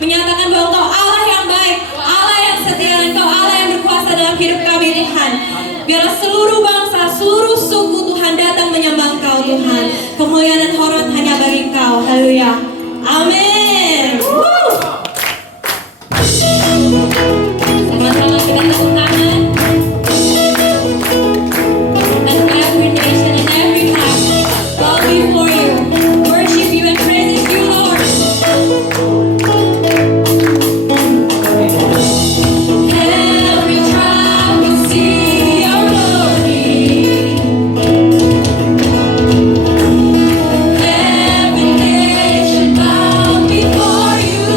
menyatakan bahwa Engkau Allah yang baik, Allah yang setia, Engkau Allah yang berkuasa dalam hidup kami Tuhan. Biarlah seluruh bangsa, seluruh suku Tuhan datang menyembah Engkau Tuhan. Kemuliaan dan hormat hanya bagi Engkau. Haleluya. Amin. Sama-sama kita tepuk tangan. And every nation and every heart bow before you, worship you and praise you, Lord. Every tribe will see your glory. Every nation bow before you.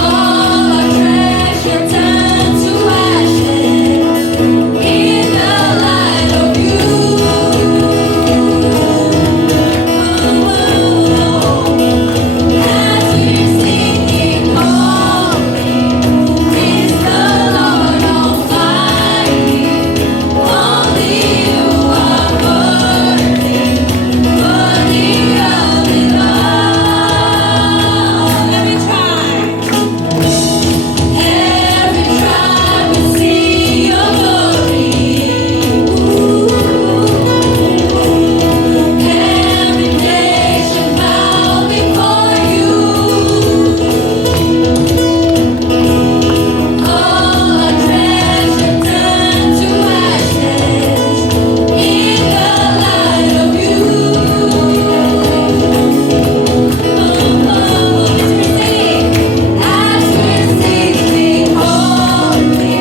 All our treasure turn to ashes in the light of you. As we're singing, holy is the Lord Almighty. Only you are worthy, worthy of it all. Every tribe will see your glory. Every nation bow before you. All our treasure turn to ashes in the light of you. As we're singing, holy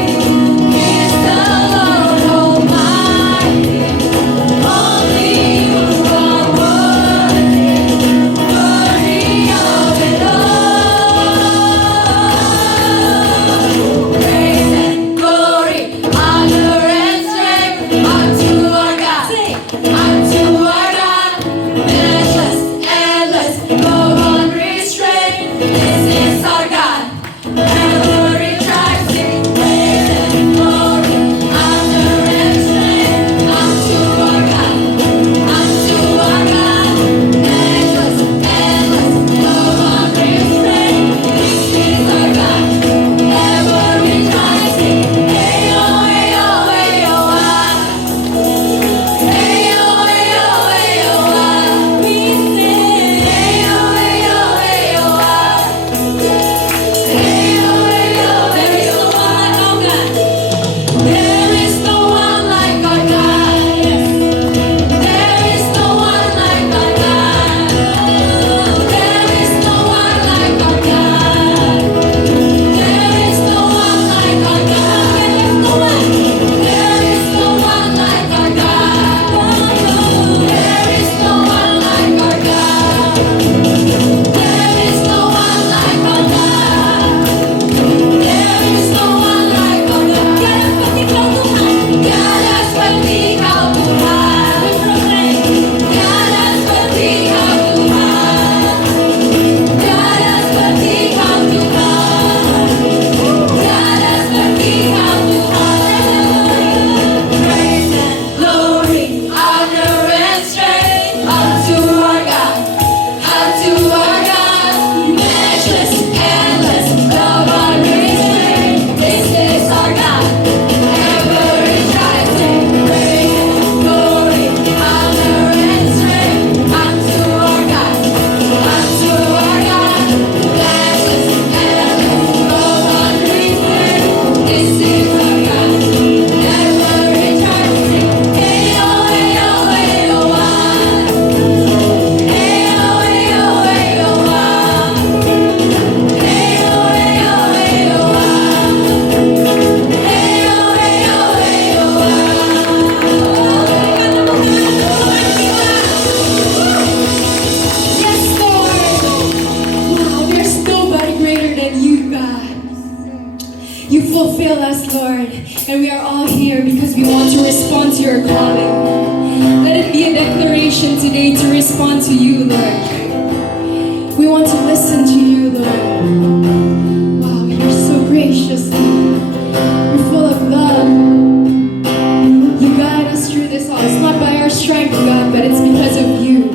is the Lord Almighty. Only you are worthy, worthy of it all. Praise and glory, honor and strength unto our God, unto our God. Matchless, endless, love unrestrained. This is our God. Every tribe sing praise and glory, honor and strength unto our God, unto our God. Matchless, endless, love unrestrained. This is our God. Every tribe sing, hey-oh, hey-oh, hey-oh, ah. Hey-oh, hey-oh, hey-oh, ah. We sing, hey-oh, hey-oh, hey-oh, ah. Hey-oh, hey-oh, there is no one like our God. There is no one like our God. There is no one like our God. There is no one like our God. There is no one like our God. There is no one like our God. There is no one like our God. There is no one like our God. There is no one like our God. Tiada seperti Kau Tuhan. Tiada seperti Kau Tuhan. Tiada seperti Kau Tuhan. Tiada seperti Kau Tuhan. Praise and glory, honor and strength unto our God, unto our God. Matchless, endless, love unrestrained. This is our God. Every tribe sing praise and glory, honor and strength unto our God, unto our God. Matchless, endless, love unrestrained. This is our God. Every tribe sing, hey-oh, hey-oh, hey-oh, ah. Hey-oh, hey-oh, hey-oh, ah. Hey-oh, hey-oh, hey-oh, ah. Hey-oh, hey-oh, hey-oh, ah. Yes, Lord. Wow, there's nobody greater than you, God. You fulfill us, Lord, and we are all here because we want to respond to your calling. Let it be a declaration today to respond to you, Lord. We want to listen to you, Lord. Wow, you're so gracious. You're full of love. You guide us through this all. It's not by our strength, God, but it's because of you.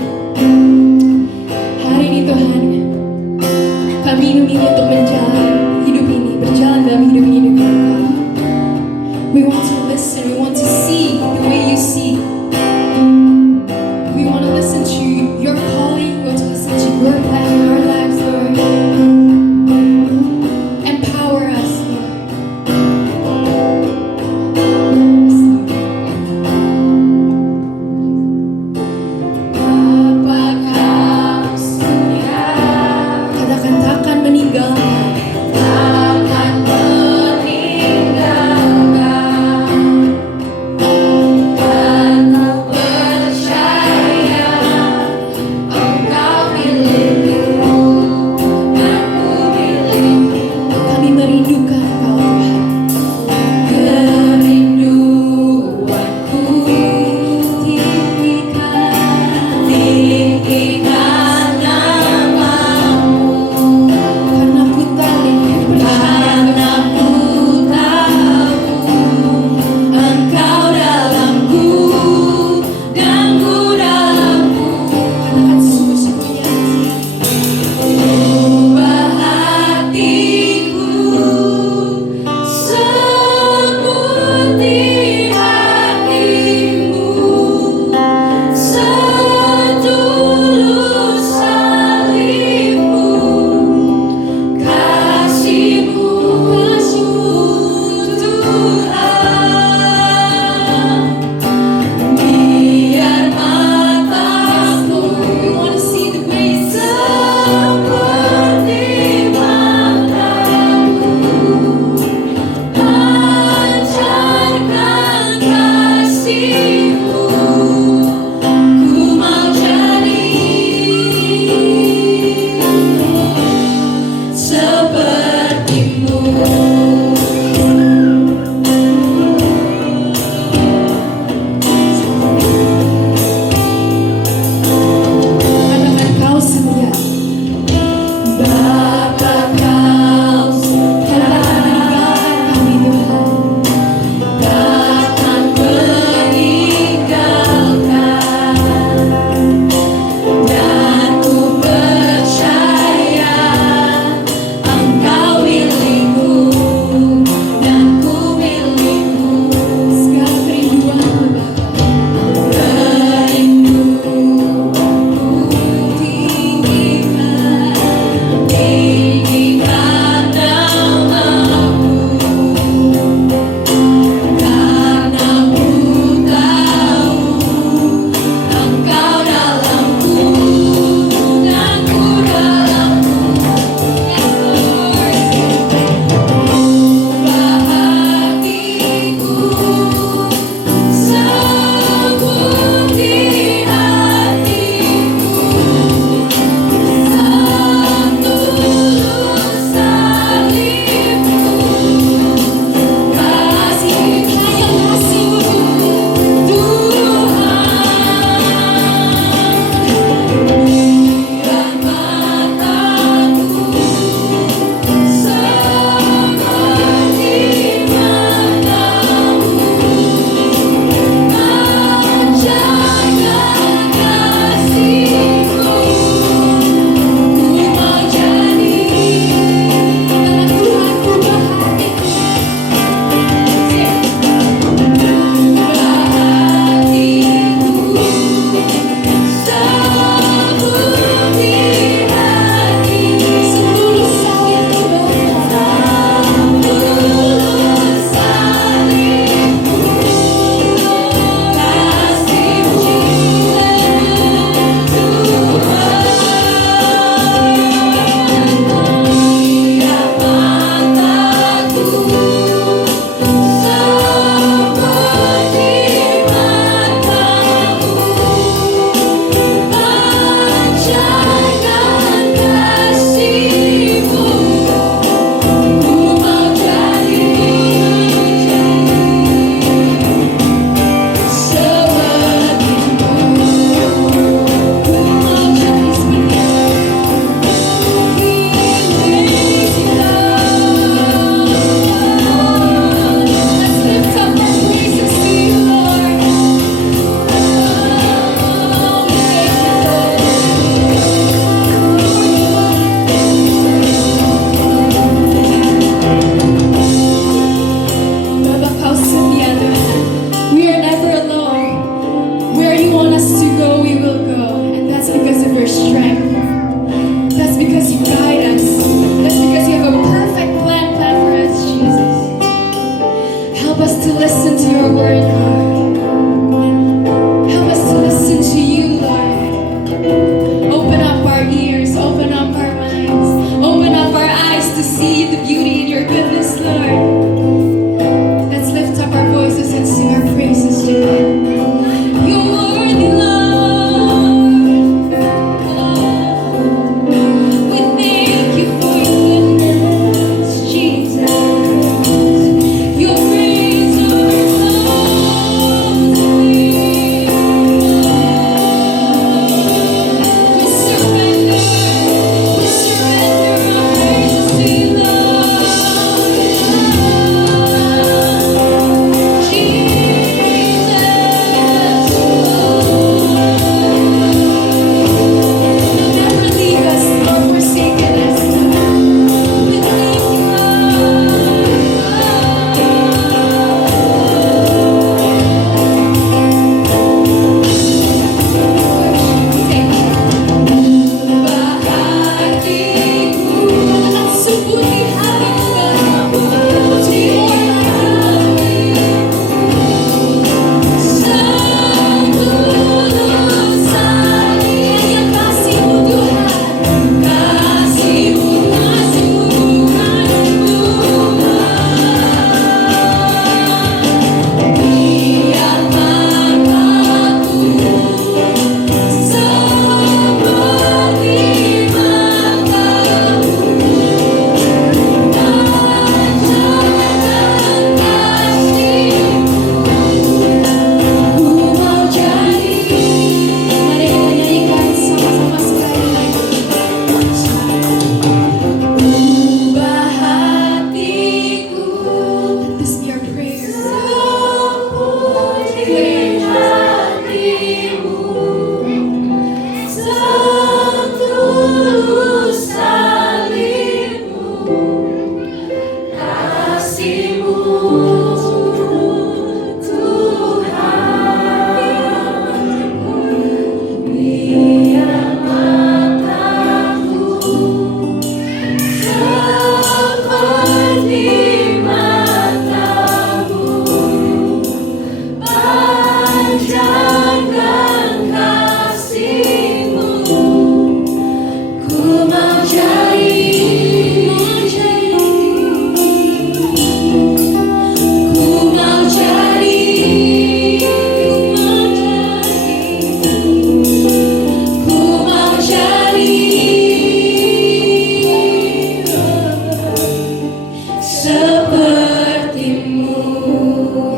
sepertimu.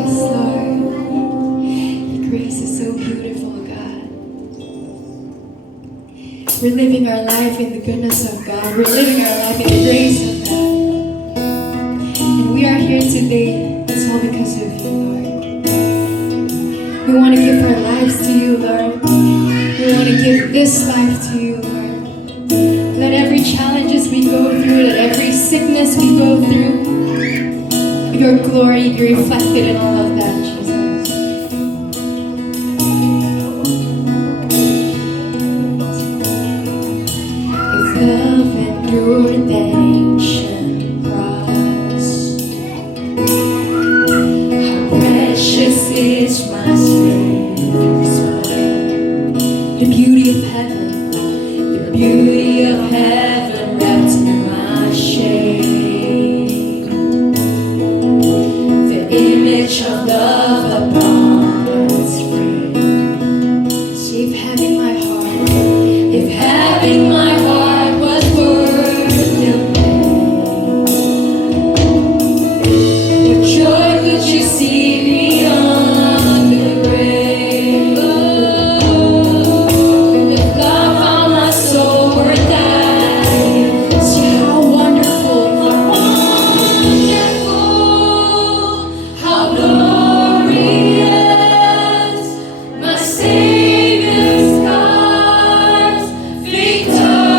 Yes, Lord. Your grace is so beautiful, God. We're living our life in the goodness of God. We're living our life in the grace of God. And we are here today. It's all because of you, Lord. We want to give our lives to you, Lord. We want to give this life to you, Lord. Let every challenges we go through, let every sickness we go through, your glory be reflected in all of that, Jesus. If love endured that ancient cross, how precious is my Savior's blood. The beauty of heaven, the beauty of heaven wrapped in my shame. The image of love upon its frame. See, if having my heart, if having my heart was worth the pain, what joy could you see beyond the grave? If love found my soul worth dying, see how wonderful, how glorious, my Savior's scars, victorious.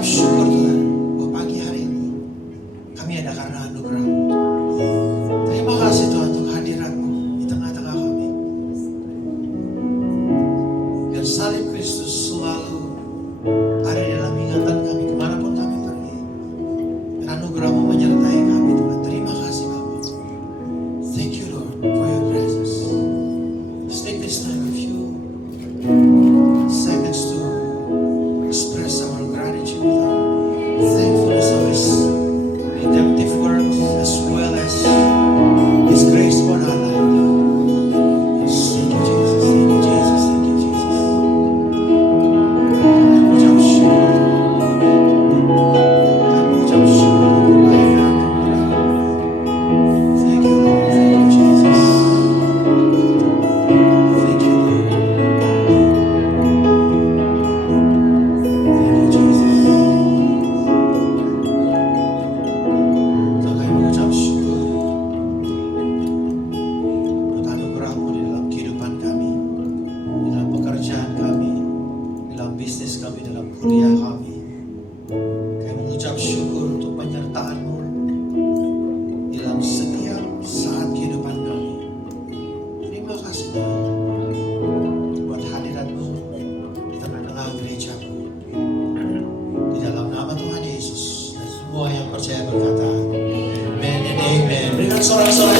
mengucap syukur Tuhan bahwa pagi hari ini kami ada karena anugerah-Mu. Terima kasih Tuhan untuk hadirat-Mu di tengah-tengah kami. Biar salib Kristus selalu ada di dalam ingatan kami kemanapun kami pergi. Dan anugerah-Mu menyertai kami Tuhan. Terima kasih Bapa. Thank you Lord for your presence. Let's take this time with you. Seconds to express our gratitude, our thankfulness of His redemptive work as well as His grace upon our life. Yes, thank you Jesus, thank you Jesus, thank you Jesus. Mengucap syukur, mengucap syukur kebaikan anugerah. Thank you Lord, thank you Jesus. Thank you Lord. Thank you Jesus. Tuhan kami mengucap syukur untuk anugerah-Mu di dalam kehidupan kami, di dalam pekerjaan kami, di dalam bisnis kami, dalam kuliah kami. Kami mengucap syukur untuk penyertaan-Mu di dalam setiap saat kehidupan kami. Terima kasih Tuhan buat hadirat-Mu di tengah-tengah gereja-Mu. Di dalam nama Tuhan Yesus, dan semua yang percaya berkata, Amen and Amen. Berikan sorak-sorai